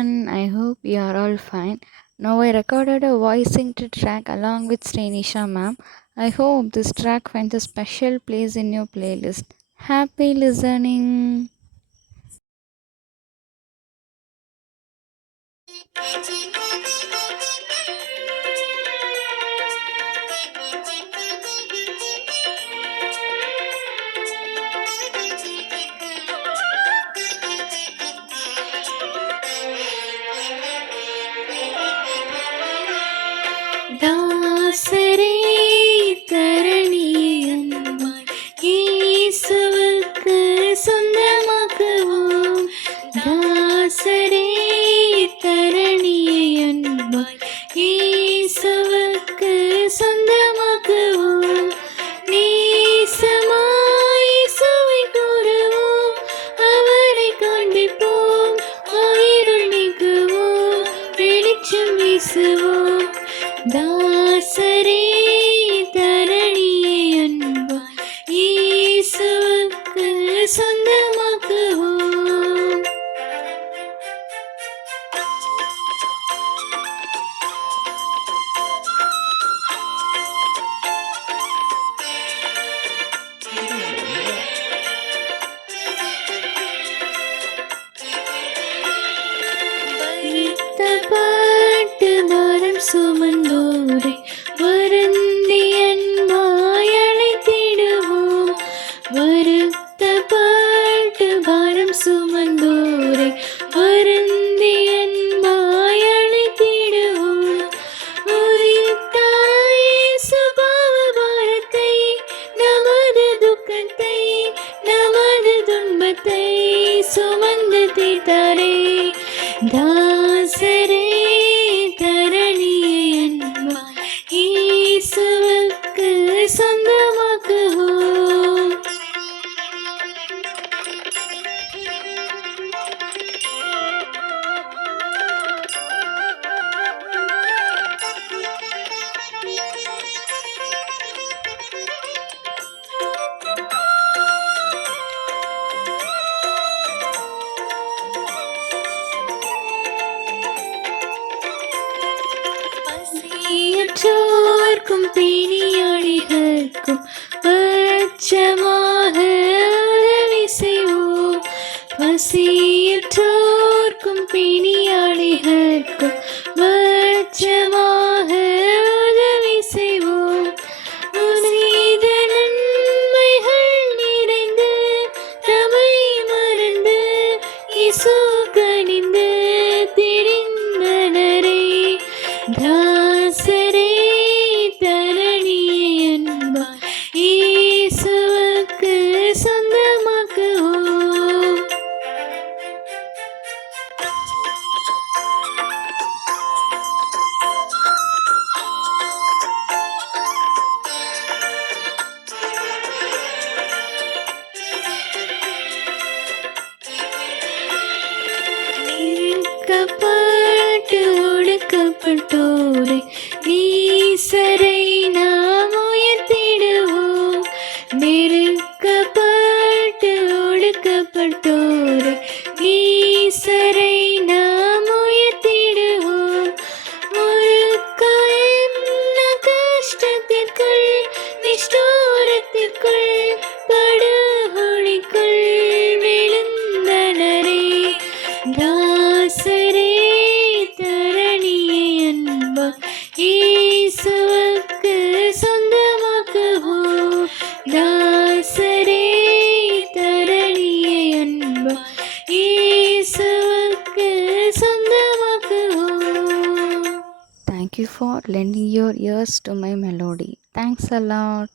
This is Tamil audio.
everyone. I hope you are all fine. Now I recorded a voice synced track along with Srinisha ma'am. I hope this track finds a special place in your playlist. Happy listening. தாசரே தரணியன்மாய் இயேசுவுக்கு சொந்தமாக்குவோம். தாசரே தரணியன்மாய் இயேசுவுக்கு சொந்தமாக்குவோம். நேசமாய் இயேசுவை கூறுவோம், அவரை காண்பிப்போம், ஆயிருள் நீக்குவோம், வெளிச்சம் வீசுவோம். தாசரே தரணியை அன்பாய் இயேசுவுக்கு சொந்தமாக்குவோம். வருத்தப்பட்டு பாரம் சுமந்தோரை வருந்தி அன்பாய் அழைத்திடுவோம். வருத்தப்பட்டு பாரம் சுமந்தோரை வருந்தி அன்பாய் அழைத்திடுவோம். உரித்தாய் சுபாவ பாரத்தை, நமது துக்கத்தை, நமது துன்பத்தை சுமந்து தீர்த்தாரே. தாசரே தரணியை அன்பாய் இயேசுவுக்கு சொந்தமாக்குவோம். பசியற்றோர்க்கும் பிணியாளிகளுக்கும் பட்சமாக உதவி செய்வோம். பசியற்றோர்க்கும் பிணியாளிகளுக்கும் பட்சமாக உதவி செய்வோம். உனீத நன்மைகள் நிறைந்து தமை மறந்து இயேசு கனிந்து திரிந்தனரே. தாசரே தரணியை அன்பாய் இயேசுவுக்கு சொந்தமாக்குவோம். நெருக்கப்பட்டு ஒடுக்கப்பட்டோரை நீசரை நாம் உயர்த்திடுவோம். நெருக்கப்பட்டு ஒடுக்கப்பட்டோரை நீசரை நாம் உயர்த்திடுவோம். முழுக்கான கஷ்டத்திற்குள் நிஷ்டூரத்திற்குள் படுகொலிக்குள் விழுந்தனரே. தாசரே தரணியை அன்பாய் இயேசுவுக்கு சொந்தமாக்குவோம். தாசரே தரணியை அன்பாய் இயேசுவுக்கு சொந்தமாக்குவோம். Thank you for lending your ears to my melody. Thanks a lot.